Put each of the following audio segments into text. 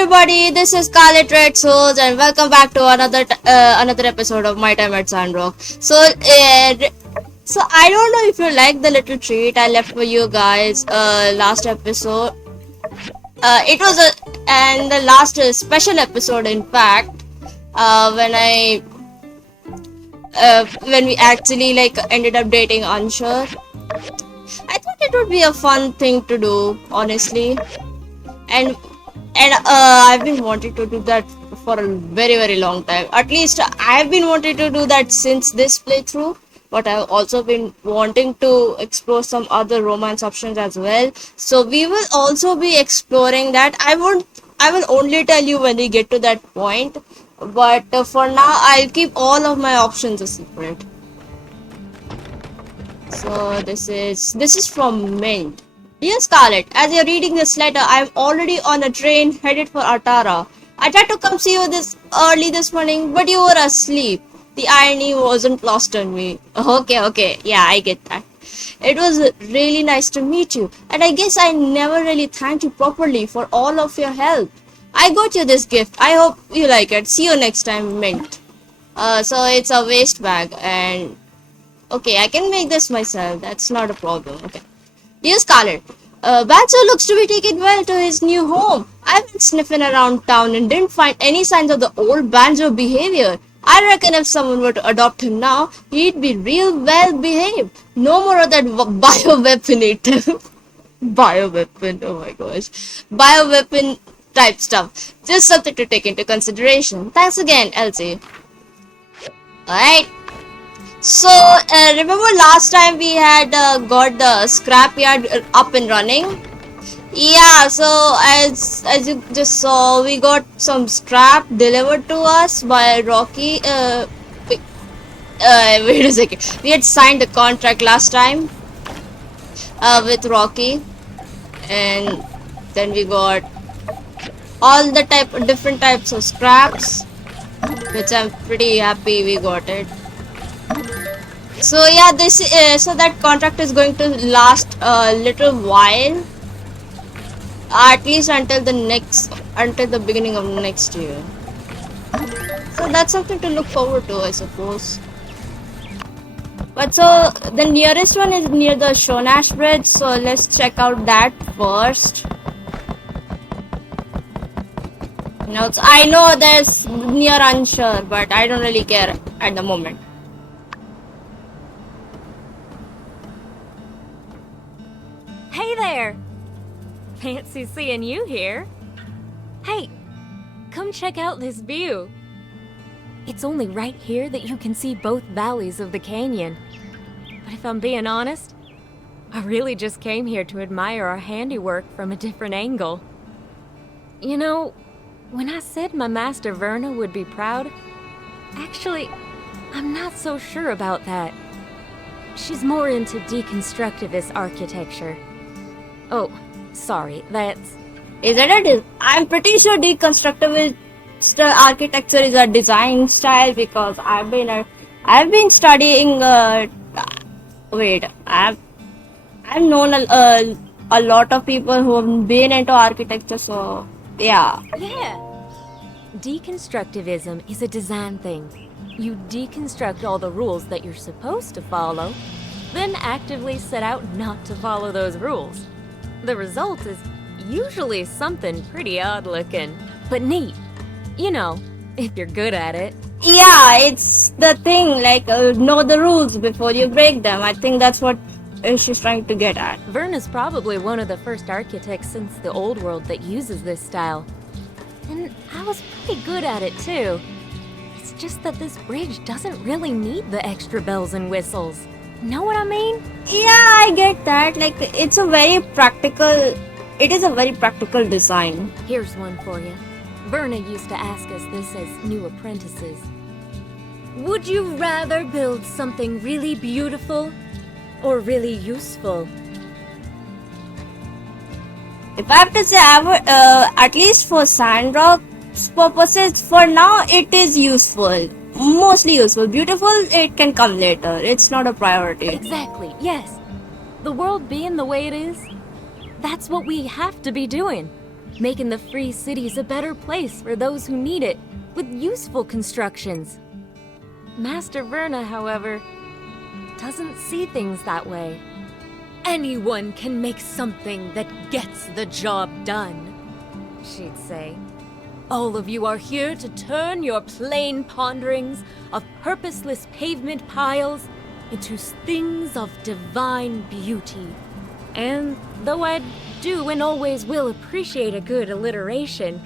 everybody, this is Scarlet Red Souls and welcome back to another episode of My Time at Sandrock. So I don't know if you like the little treat I left for you guys last episode. It was the last special episode, in fact, when when we actually ended up dating Anshar. I thought it would be a fun thing to do, honestly, and I've been wanting to do that for a very long time. At least I've been wanting to do that since this playthrough, but I've also been wanting to explore some other romance options as well. So we will also be exploring that. I will only tell you when we get to that point, but for now I'll keep all of my options a secret. So this is from Mint. Dear Scarlett, as you're reading this letter, I'm already on a train headed for Atara. I tried to come see you this early this morning, but you were asleep. The irony wasn't lost on me. Okay, yeah, I get that. It was really nice to meet you, and I guess I never really thanked you properly for all of your help. I got you this gift. I hope you like it. See you next time, Mint. So it's a waste bag, and okay, I can make this myself. That's not a problem. Okay. Dear Scarlett, Banzo looks to be taking well to his new home. I've been sniffing around town and didn't find any signs of the old Banjo behavior. I reckon if someone were to adopt him now, he'd be real well behaved. No more of that bioweapon bioweapon, oh my gosh. Bioweapon type stuff. Just something to take into consideration. Thanks again, Elsie. Alright. So, remember last time we had got the scrapyard up and running? Yeah, so as you just saw, we got some scrap delivered to us by Rocky. Wait a second. We had signed a contract last time with Rocky, and then we got all the different types of scraps, which I'm pretty happy we got it. So yeah, so that contract is going to last a little while, at least until the beginning of next year. So that's something to look forward to, I suppose. But so the nearest one is near the Shonash Bridge, so let's check out that first. I know there's near Anshar, but I don't really care at the moment. Hey there! Fancy seeing you here. Hey, come check out this view. It's only right here that you can see both valleys of the canyon. But if I'm being honest, I really just came here to admire our handiwork from a different angle. You know, when I said my master Verna would be proud, actually, I'm not so sure about that. She's more into deconstructivist architecture. Oh, sorry, that's... I'm pretty sure deconstructivist architecture is a design style because I've been studying. I've known a lot of people who have been into architecture, so yeah. Yeah. Deconstructivism is a design thing. You deconstruct all the rules that you're supposed to follow, then actively set out not to follow those rules. The result is usually something pretty odd looking, but neat. You know, if you're good at it. Yeah, it's the thing, know the rules before you break them. I think that's what she's trying to get at. Verna's probably one of the first architects since the old world that uses this style. And I was pretty good at it too. It's just that this bridge doesn't really need the extra bells and whistles. Know what I mean? Yeah, I get that. It is a very practical design. Here's one for you. Verna used to ask us this as new apprentices. Would you rather build something really beautiful or really useful? If I have to say, at least for Sandrock's purposes, for now it is useful. Mostly useful. Beautiful, it can come later. It's not a priority. Exactly, yes. The world being the way it is, that's what we have to be doing. making the free cities a better place for those who need it, with useful constructions. Master Verna, however, doesn't see things that way. Anyone can make something that gets the job done, she'd say. All of you are here to turn your plain ponderings of purposeless pavement piles into things of divine beauty. And though I do and always will appreciate a good alliteration,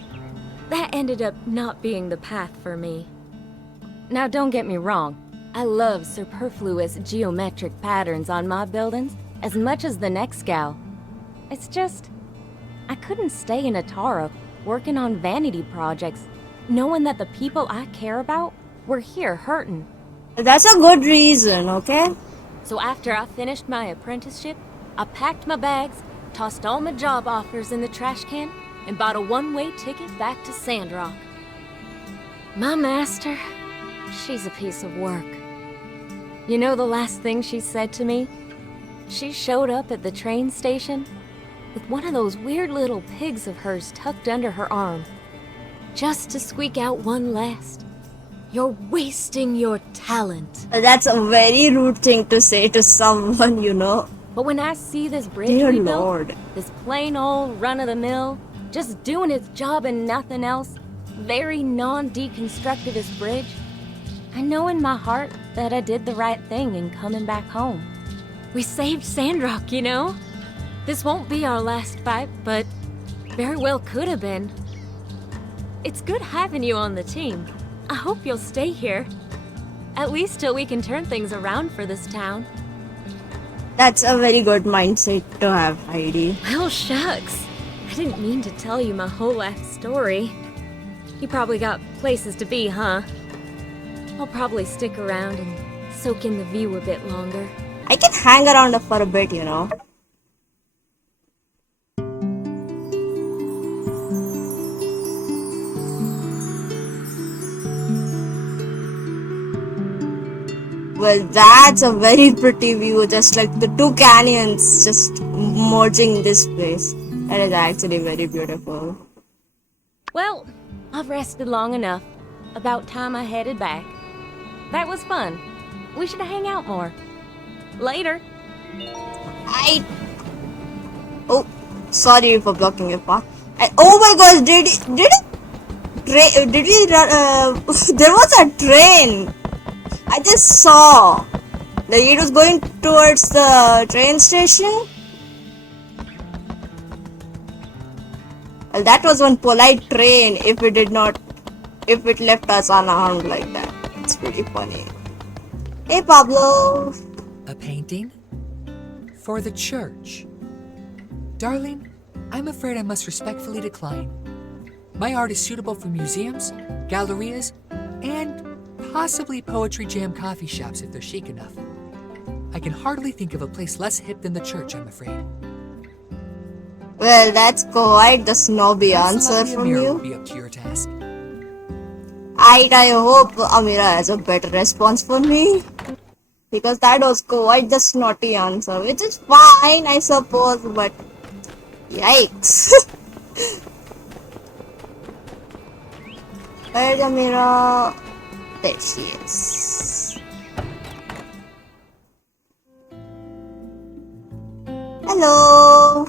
that ended up not being the path for me. Now don't get me wrong, I love superfluous geometric patterns on my buildings as much as the next gal. It's just, I couldn't stay in Atara working on vanity projects, knowing that the people I care about were here hurting. That's a good reason, okay? So after I finished my apprenticeship, I packed my bags, tossed all my job offers in the trash can, and bought a one-way ticket back to Sandrock. My master, she's a piece of work. You know the last thing she said to me? She showed up at the train station with one of those weird little pigs of hers tucked under her arm, just to squeak out one last, "You're wasting your talent." That's a very rude thing to say to someone, you know. But when I see this bridge Dear we built, Lord. this plain old run-of-the-mill, just doing its job and nothing else, very non-deconstructivist bridge, I know in my heart that I did the right thing in coming back home. We saved Sandrock, you know? This won't be our last fight, but very well could have been. It's good having you on the team. I hope you'll stay here. At least till we can turn things around for this town. That's a very good mindset to have, Heidi. Well, shucks. I didn't mean to tell you my whole life story. You probably got places to be, huh? I'll probably stick around and soak in the view a bit longer. I can hang around for a bit, you know. Well, that's a very pretty view, just like the two canyons just merging this place. That is actually very beautiful. Well, I've rested long enough. About time I headed back. That was fun. We should hang out more. Later. Oh, sorry for blocking your path. Oh my gosh, did we run, there was a train. I just saw that it was going towards the train station. Well, that was one polite train if it left us unarmed like that. It's pretty funny. Hey Pablo. A painting? For the church. Darling, I'm afraid I must respectfully decline. My art is suitable for museums, gallerias, and possibly poetry jam coffee shops if they're chic enough. I can hardly think of a place less hip than the church, I'm afraid. Well, that's quite the snobby Perhaps answer a from mirror you. will be up to your task. I hope Amira has a better response for me. Because that was quite the snotty answer, which is fine, I suppose, but yikes. Where's Amira? There she is. Hello.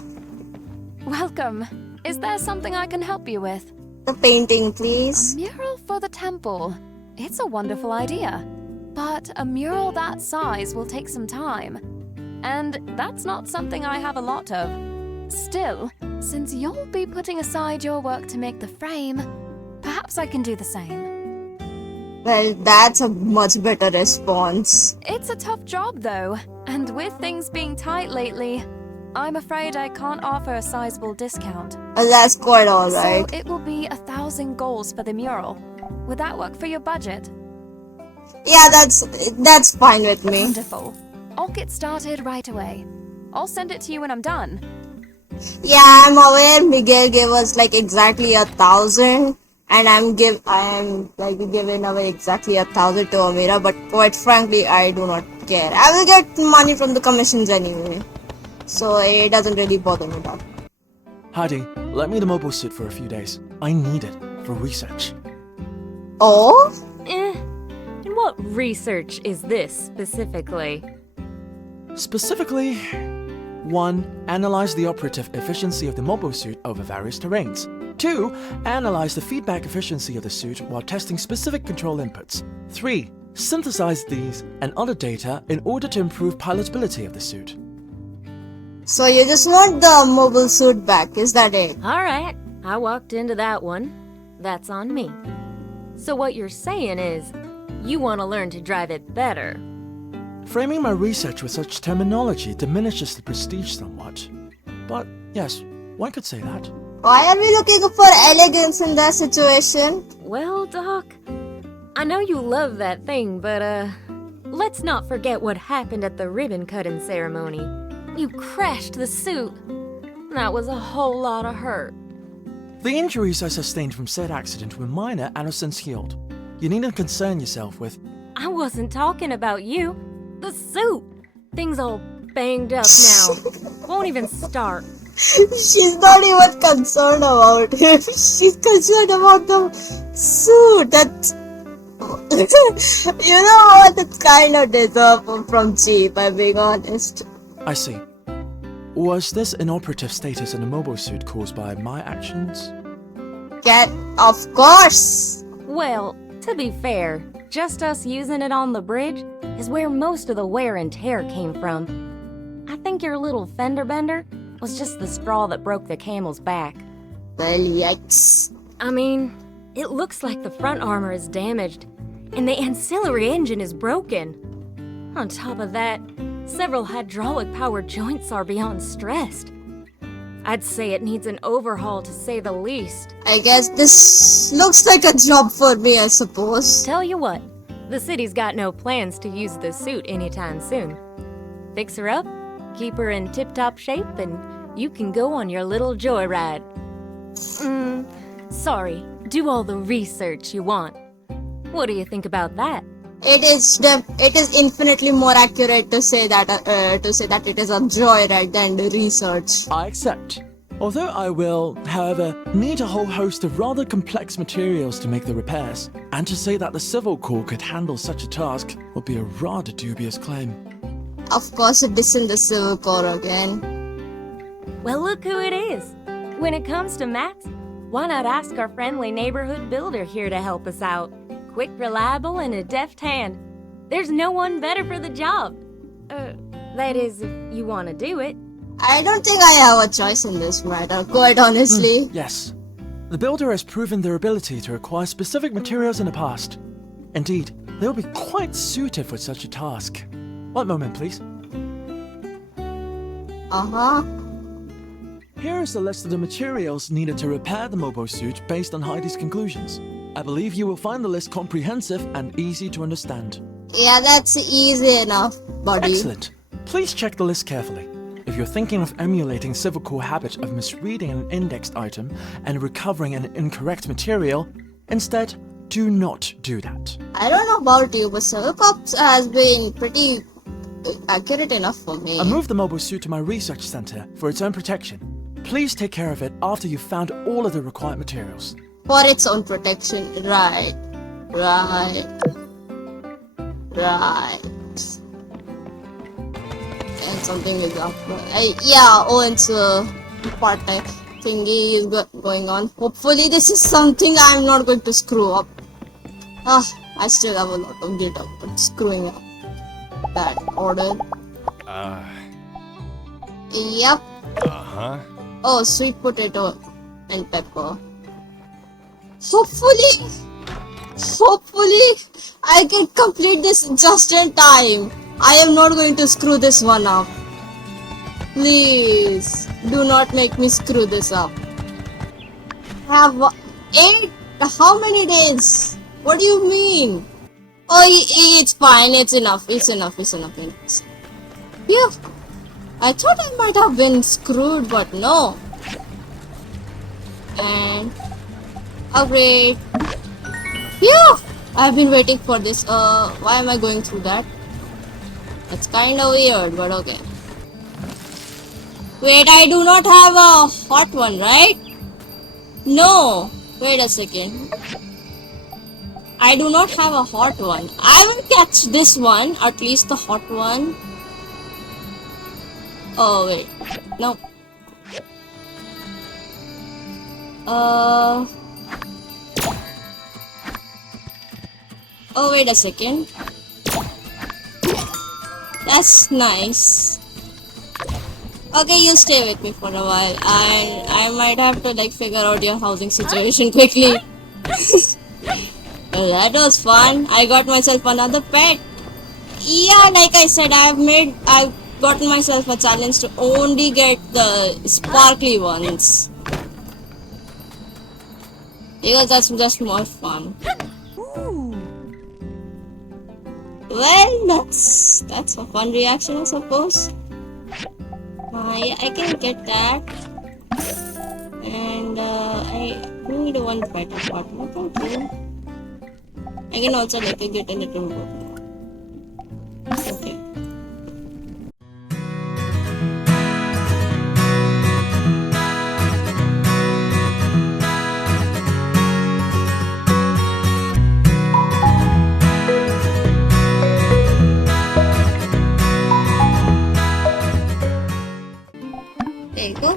Welcome. Is there something I can help you with? The painting, A please. mural for the temple. It's a wonderful idea. But a mural that size will take some time. And that's not something I have a lot of. Still, since you'll be putting aside your work to make the frame, perhaps I can do the same. Well, that's a much better response. It's a tough job though, and with things being tight lately, I'm afraid I can't offer a sizable discount. Well, that's quite alright. So it will be 1,000 goals for the mural. Would that work for your budget? Yeah, that's fine with me. Wonderful. I'll get started right away. I'll send it to you when I'm done. Yeah, I'm aware Miguel gave us like exactly 1,000, and I'm like giving away exactly 1,000 to Amira, but quite frankly, I do not care. I will get money from the commissions anyway, so it doesn't really bother me that. Heidi, let me the mobile suit for a few days. I need it for research. Oh? And what research is this specifically? Specifically, 1. Analyze the operative efficiency of the mobile suit over various terrains. 2. Analyze the feedback efficiency of the suit while testing specific control inputs. 3. Synthesize these and other data in order to improve pilotability of the suit. So you just want the mobile suit back, is that it? Alright, I walked into that one. That's on me. So what you're saying is, you want to learn to drive it better. Framing my research with such terminology diminishes the prestige somewhat. But yes, one could say that. Why are we looking for elegance in that situation? Well, Doc, I know you love that thing, but let's not forget what happened at the ribbon cutting ceremony. You crashed the suit. That was a whole lot of hurt. The injuries I sustained from said accident were minor and have since healed. You needn't concern yourself with... I wasn't talking about you. The suit. Thing's all banged up now. Won't even start. She's not even concerned about him. She's concerned about the suit. That's... you know what? It's kind of deserved from G, by being honest. I see. Was this inoperative status in the mobile suit caused by my actions? Of course. Well, to be fair, just us using it on the bridge is where most of the wear and tear came from. I think your little fender bender was just the straw that broke the camel's back. Well, yikes. I mean, it looks like the front armor is damaged, and the ancillary engine is broken. On top of that, several hydraulic-powered joints are beyond stressed. I'd say it needs an overhaul to say the least. I guess this looks like a job for me, I suppose. Tell you what, the city's got no plans to use the suit anytime soon. Fix her up, keep her in tip-top shape, and you can go on your little joyride. Sorry, do all the research you want. What do you think about that? It is infinitely more accurate to say that it is a joyride than the research. I accept. Although I will, however, need a whole host of rather complex materials to make the repairs, and to say that the Civil Corps could handle such a task would be a rather dubious claim. Of course, it isn't the Civil Corps again. Well, look who it is. When it comes to mats, why not ask our friendly neighborhood builder here to help us out? Quick, reliable, and a deft hand. There's no one better for the job. That is, if you want to do it. I don't think I have a choice in this matter, quite honestly. Yes. The builder has proven their ability to acquire specific materials in the past. Indeed, they will be quite suited for such a task. One moment, please. Uh-huh. Here is the list of the materials needed to repair the mobile suit based on Heidi's conclusions. I believe you will find the list comprehensive and easy to understand. Yeah, that's easy enough, buddy. Excellent. Please check the list carefully. If you're thinking of emulating Civil Corps habit of misreading an indexed item and recovering an incorrect material, instead, do not do that. I don't know about you, but Civil Corps has been pretty accurate enough for me. I moved the mobile suit to my research center for its own protection. Please take care of it after you've found all of the required materials. For its own protection, right. And something is up. Yeah, Owen's part-time thingy is going on. Hopefully this is something I'm not going to screw up. I still have a lot of data, but screwing up that order. Yep. Oh, sweet potato and pepper. Hopefully, I can complete this just in time. I am not going to screw this one up. Please, do not make me screw this up. I have 8? How many days? What do you mean? Oh, it's fine. It's enough. It's enough. Yeah. I thought I might have been screwed, but no. And upgrade. Phew! I've been waiting for this. Why am I going through that? It's kind of weird, but okay. Wait, I do not have a hot one, right? No. Wait a second. I do not have a hot one. I will catch this one, at least the hot one. Oh, wait. No. Oh, wait a second. That's nice. Okay, you stay with me for a while. I might have to like figure out your housing situation quickly. Well, that was fun. I got myself another pet. Yeah, like I said, I've gotten myself a challenge to only get the sparkly ones. Because that's just more fun. Well, that's a fun reaction, I suppose. I can get that. And I need one pet apartment. Thank you. I can also like get a little boat. Okay. There you go.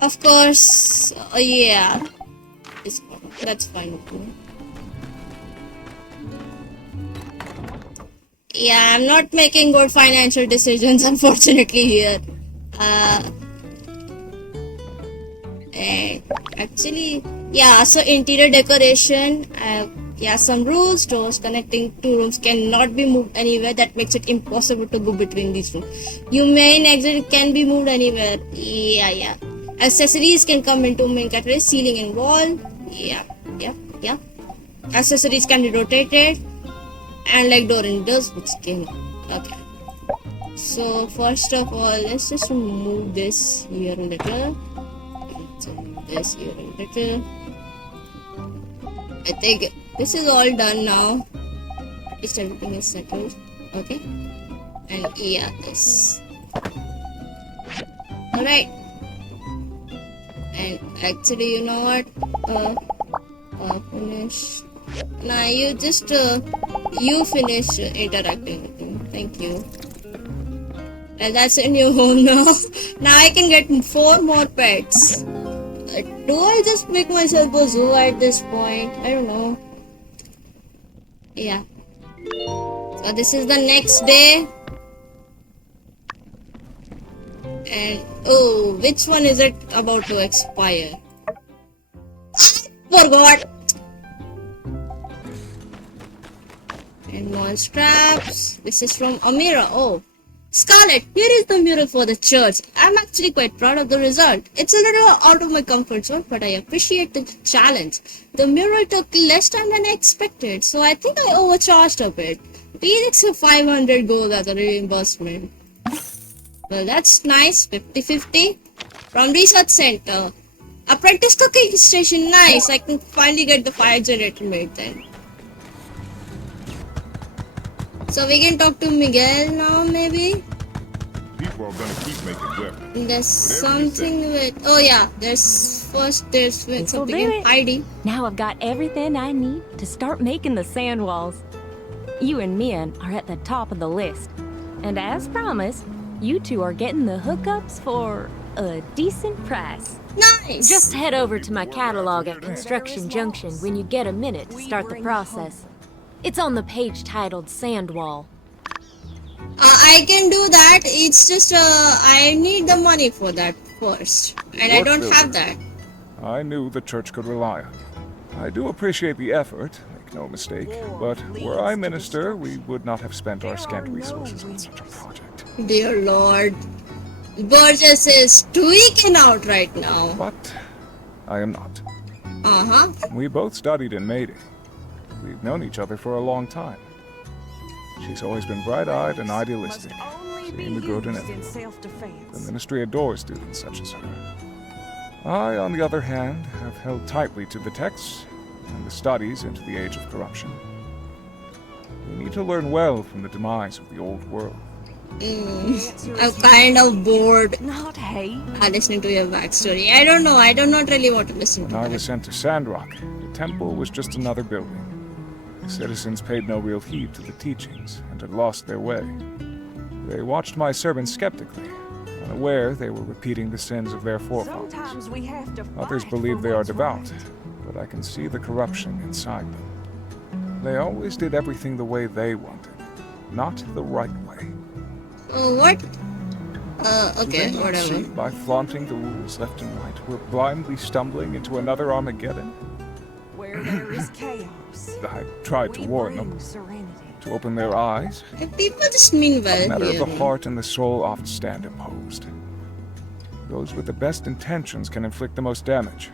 Of course, yeah. That's fine with me. Yeah, I'm not making good financial decisions, unfortunately, here. And actually, yeah, so interior decoration, yeah, some rules. Doors connecting two rooms cannot be moved anywhere. That makes it impossible to go between these rooms. Your main exit can be moved anywhere. Yeah. Accessories can come into main category, ceiling and wall. Yeah. Accessories can be rotated. And like door and doors, which can. Okay. So first of all, let's just move this here a little. So this here a little. I think this is all done now. At least everything is settled. Okay. And yeah, this. Alright. And actually, you know what? Finish. Nah, you just you finish interacting with me. Thank you. And that's in your home now. Now I can get 4 more pets. Do I just make myself a zoo at this point? I don't know. Yeah. So this is the next day. And oh, which one is it about to expire? I forgot. And more straps. This is from Amira. Oh, Scarlett, here is the mural for the church. I'm actually quite proud of the result. It's a little out of my comfort zone, but I appreciate the challenge. The mural took less time than I expected, so I think I overcharged a bit. Phoenix 500 gold as a reimbursement. Well, that's nice. 50-50. From Research Center. Apprentice cooking station. Nice. I can finally get the fire generator made then. So we can talk to Miguel now, maybe? People are gonna keep making weapons. There's something with... Oh yeah, there's something This'll do in it. Heidi. Now I've got everything I need to start making the sand walls. You and Mian are at the top of the list. And as promised, you two are getting the hookups for a decent price. Nice! Just head over to my catalog at Construction Junction when you get a minute to start the process. It's on the page titled Sand Wall. I can do that. It's just I need the money for that first. And I don't have that. I knew the church could rely on you. I do appreciate the effort, make no mistake, but were I minister, we would not have spent our scant resources on such a project. Dear Lord. Burgess is tweaking out right now. But I am not. Uh-huh. We both studied in mating. We've known each other for a long time. She's always been bright-eyed and idealistic, seeing the good in everyone. The ministry adores students such as her. I, on the other hand, have held tightly to the texts and the studies into the age of corruption. We need to learn well from the demise of the old world. I'm kind of bored Not hate. listening to your backstory. I don't know. I do not really want to listen When to I that. was sent to Sandrock, the temple was just another building. The citizens paid no real heed to the teachings and had lost their way. They watched my servants skeptically, unaware they were repeating the sins of their forefathers. Sometimes we have to Others fight believe for they are what's devout, right. but I can see the corruption inside them. They always did everything the way they wanted, not the right way. Oh, what? Do Okay, they not whatever. see by flaunting the rules left and right, we're blindly stumbling into another Armageddon? Where there is chaos, I tried to we warn bring them, serenity. to open their eyes. People just mean The well matter here. of the heart and the soul oft stand opposed. Those with the best intentions can inflict the most damage.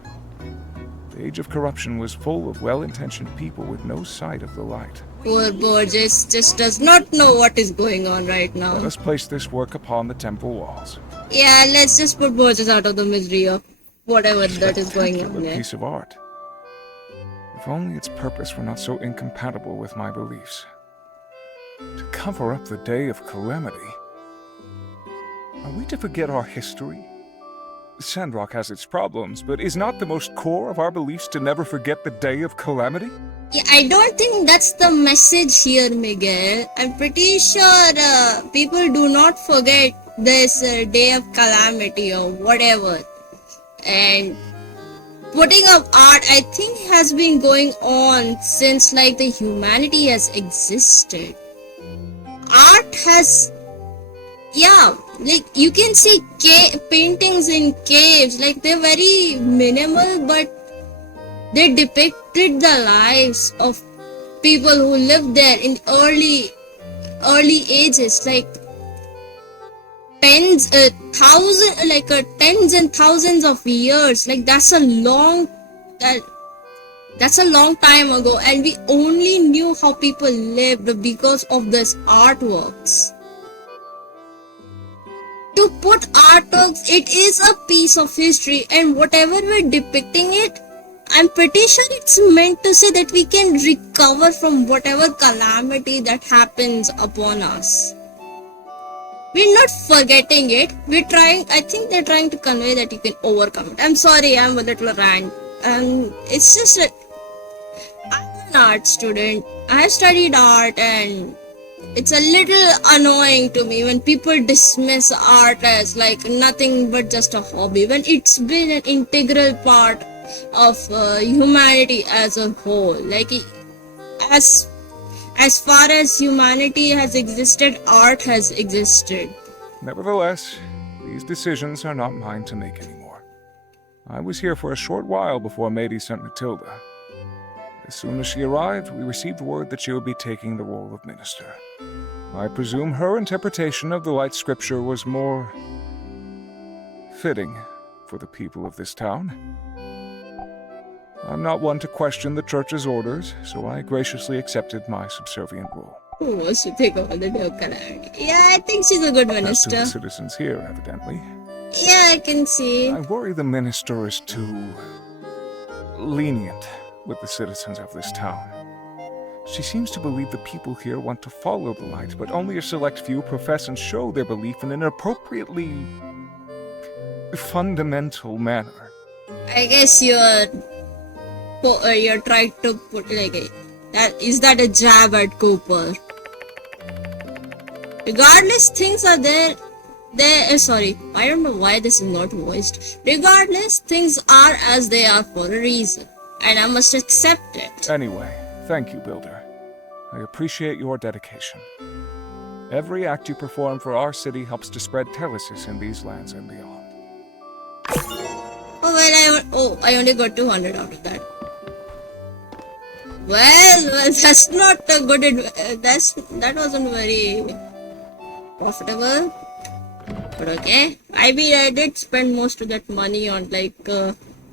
The age of corruption was full of well-intentioned people with no sight of the light. Poor Borges just does not know what is going on right now. Let us place this work upon the temple walls. Yeah, let's just put Borges out of the misery of whatever that is going on Spectacular there. piece of art. If only its purpose were not so incompatible with my beliefs. To cover up the day of calamity. Are we to forget our history? Sandrock has its problems, but is not the most core of our beliefs to never forget the day of calamity? Yeah, I don't think that's the message here, Miguel. I'm pretty sure people do not forget this day of calamity or whatever. And putting up art, I think, has been going on since like the humanity has existed. Art has, yeah, like you can see paintings in caves, like they're very minimal, but they depicted the lives of people who lived there in early ages, like tens and thousands of years. Like that's a long time ago, and we only knew how people lived because of these artworks. To put artworks, it is a piece of history, and whatever we're depicting it, I'm pretty sure it's meant to say that we can recover from whatever calamity that happens upon us. We're not forgetting it. I think they're trying to convey that you can overcome it. I'm sorry, I'm a little rant. It's just that I'm an art student. I have studied art, and it's a little annoying to me when people dismiss art as like nothing but just a hobby, when it's been an integral part of humanity as a whole. Like as far as humanity has existed, art has existed. Nevertheless, these decisions are not mine to make anymore. I was here for a short while before Heidi sent Matilda. As soon as she arrived, we received word that she would be taking the role of minister. I presume her interpretation of the Light Scripture was more fitting for the people of this town. I'm not one to question the church's orders, so I graciously accepted my subservient role. Who wants to take over the day of calamity? Yeah, I think she's a good As to minister. the citizens here, evidently. Yeah, I can see. I worry the minister is too lenient with the citizens of this town. She seems to believe the people here want to follow the light, but only a select few profess and show their belief in an appropriately fundamental manner. I guess you're trying to put that a jab at Cooper? Regardless, things are there. Sorry, I don't know why this is not voiced. Regardless, things are as they are for a reason, and I must accept it. Anyway, thank you, Builder. I appreciate your dedication. Every act you perform for our city helps to spread Telesis in these lands and beyond. I only got 200 out of that. Well, that's not a good. That wasn't very profitable. But okay, I did spend most of that money on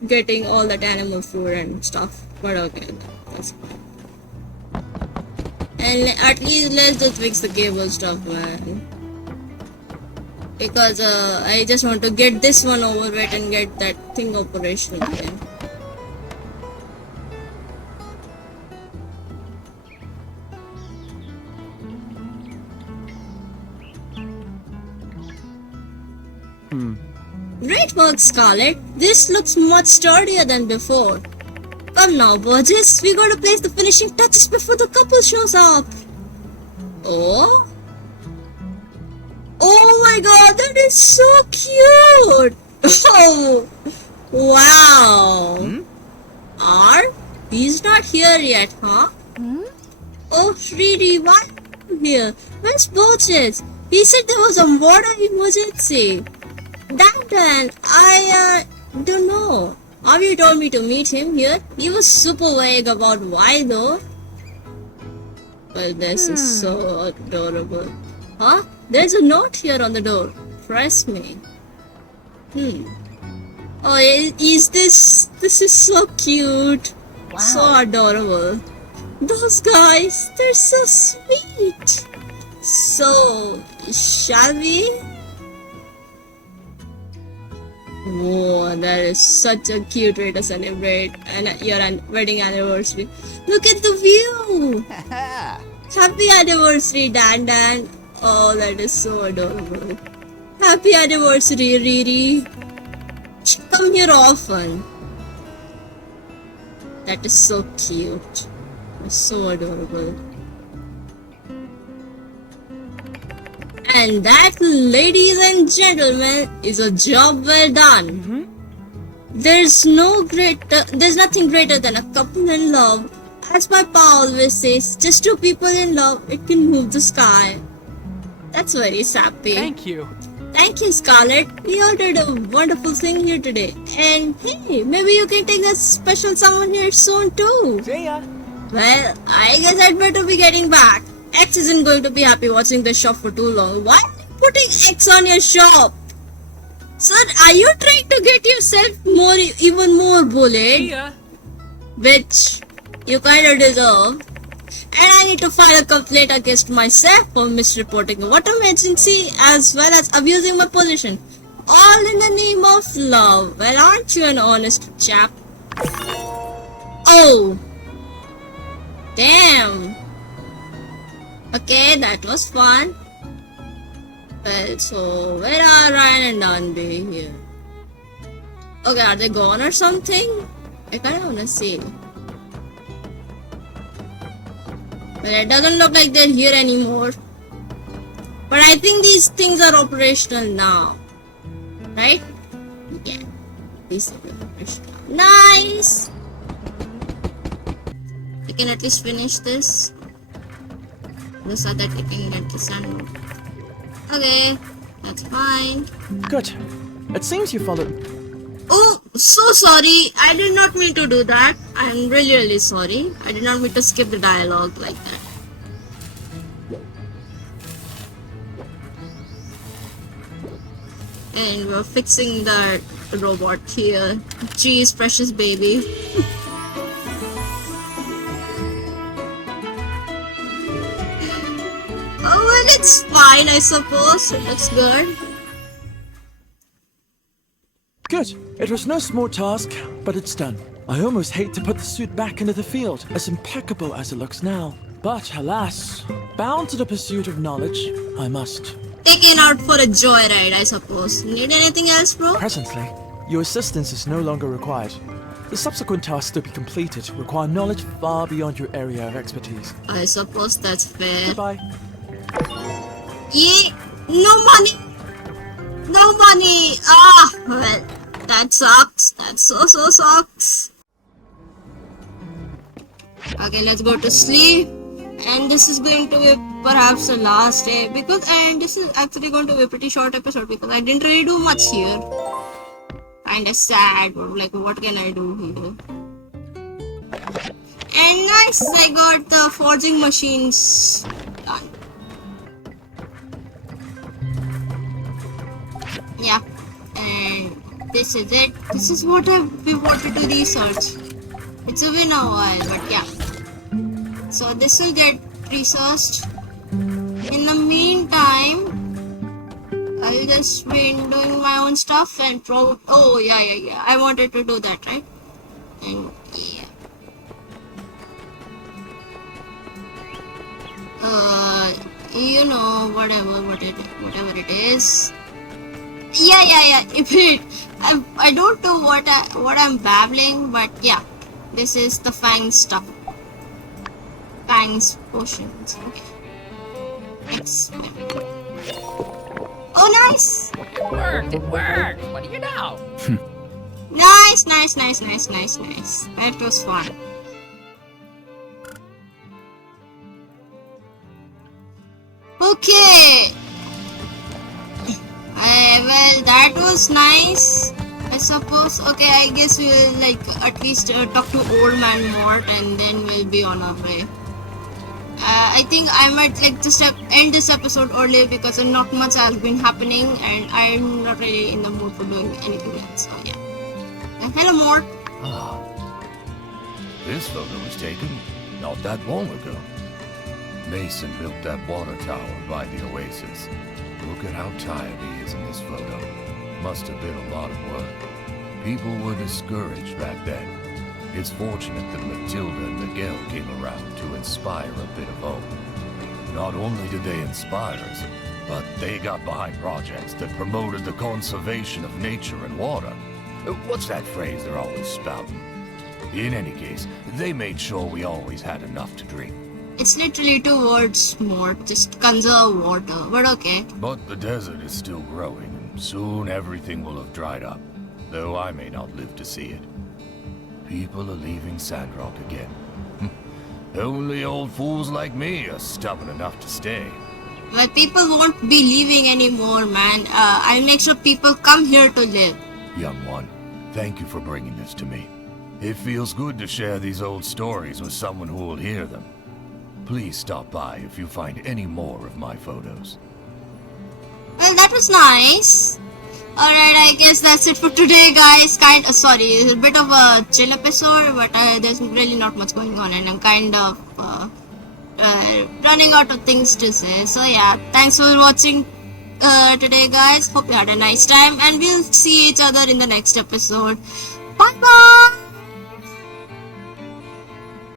getting all that animal food and stuff. But okay, that's fine. And at least let's just fix the cable stuff, man. Because I just want to get this one over with and get that thing operational again. Great work, Scarlet. This looks much sturdier than before. Come now, Burgess. We got to place the finishing touches before the couple shows up. Oh? Oh my god, that is so cute! Oh, wow! Are? He's not here yet, huh? Oh, Shridi, why are you here? Where's Burgess? He said there was a water emergency. Dan, I don't know. Avi told me to meet him here. He was super vague about why though. Well, this is so adorable. Huh? There's a note here on the door. Press me. Oh, is this? This is so cute. So adorable. Those guys, they're so sweet. So, shall we? Whoa, that is such a cute way to celebrate your wedding anniversary. Look at the view! Happy anniversary, Dan. Oh, that is so adorable. Happy anniversary, Riri. Come here often. That is so cute. So adorable. And that, ladies and gentlemen, is a job well done. There's nothing greater than a couple in love. As my pa always says, just two people in love, it can move the sky. That's very sappy. Thank you. Thank you, Scarlett. We all did a wonderful thing here today. And hey, maybe you can take that special someone here soon too. See ya. Well, I guess I'd better be getting back. X isn't going to be happy watching the shop for too long. Why are you putting X on your shop? Sir, are you trying to get yourself even more bullied? Which you kinda deserve. And I need to file a complaint against myself for misreporting the water emergency as well as abusing my position. All in the name of love. Well, aren't you an honest chap? Oh! Damn! Okay, that was fun. Well, so where are Ryan and Dunby here? Okay, are they gone or something? I kinda wanna see. Well, it doesn't look like they're here anymore. But I think these things are operational now. Right? Yeah. These things are operational. Nice! We can at least finish this. So that we can get the Sandrock. Okay, that's fine. Good. It seems you followed. Oh, so sorry. I did not mean to do that. I'm really sorry. I did not mean to skip the dialogue like that. And we're fixing the robot here. Jeez, precious baby. Oh, well, it's fine, I suppose. It looks good. Good. It was no small task, but it's done. I almost hate to put the suit back into the field, as impeccable as it looks now. But alas, bound to the pursuit of knowledge, I must. Taken out for a joyride, I suppose. Need anything else, bro? Presently, your assistance is no longer required. The subsequent tasks to be completed require knowledge far beyond your area of expertise. I suppose that's fair. Goodbye. Yeah, no money. No money. Ah, well, that sucks. That so sucks. Okay, let's go to sleep. And this is going to be perhaps the last day and this is actually going to be a pretty short episode because I didn't really do much here. Kinda sad, but like what can I do here? And nice, I got the forging machines done. Yeah, and this is it. This is what we wanted to research. It's been a while, but yeah. So this will get researched. In the meantime, I'll just be doing my own stuff and oh yeah. I wanted to do that, right? And yeah. You know, whatever it is. Yeah. I don't know what I'm babbling, but yeah, this is the Fang stuff. Fang's potions. Okay. Experiment. Oh, nice! It worked! It worked! What do you know? Nice. That was fun. Okay. Well, that was nice, I suppose. Okay, I guess we'll at least talk to Old Man Mort and then we'll be on our way. I think I might just end this episode early because not much has been happening and I'm not really in the mood for doing anything else. So yeah. Hello, Mort. This photo was taken not that long ago. Mason built that water tower by the oasis. Look at how tired he is in this photo. Must have been a lot of work. People were discouraged back then. It's fortunate that Matilda and Miguel came around to inspire a bit of hope. Not only did they inspire us, but they got behind projects that promoted the conservation of nature and water. What's that phrase they're always spouting? In any case, they made sure we always had enough to drink. It's literally 2 words, Mort. Just conserve water. But okay. But the desert is still growing, and soon everything will have dried up, though I may not live to see it. People are leaving Sandrock again. Only old fools like me are stubborn enough to stay. Well, people won't be leaving anymore, man. I'll make sure people come here to live. Young one, thank you for bringing this to me. It feels good to share these old stories with someone who will hear them. Please stop by if you find any more of my photos. Well, that was nice. Alright, I guess that's it for today, guys. Sorry, it's a bit of a chill episode, but there's really not much going on, and I'm kind of running out of things to say. So yeah, thanks for watching today, guys. Hope you had a nice time, and we'll see each other in the next episode. Bye bye.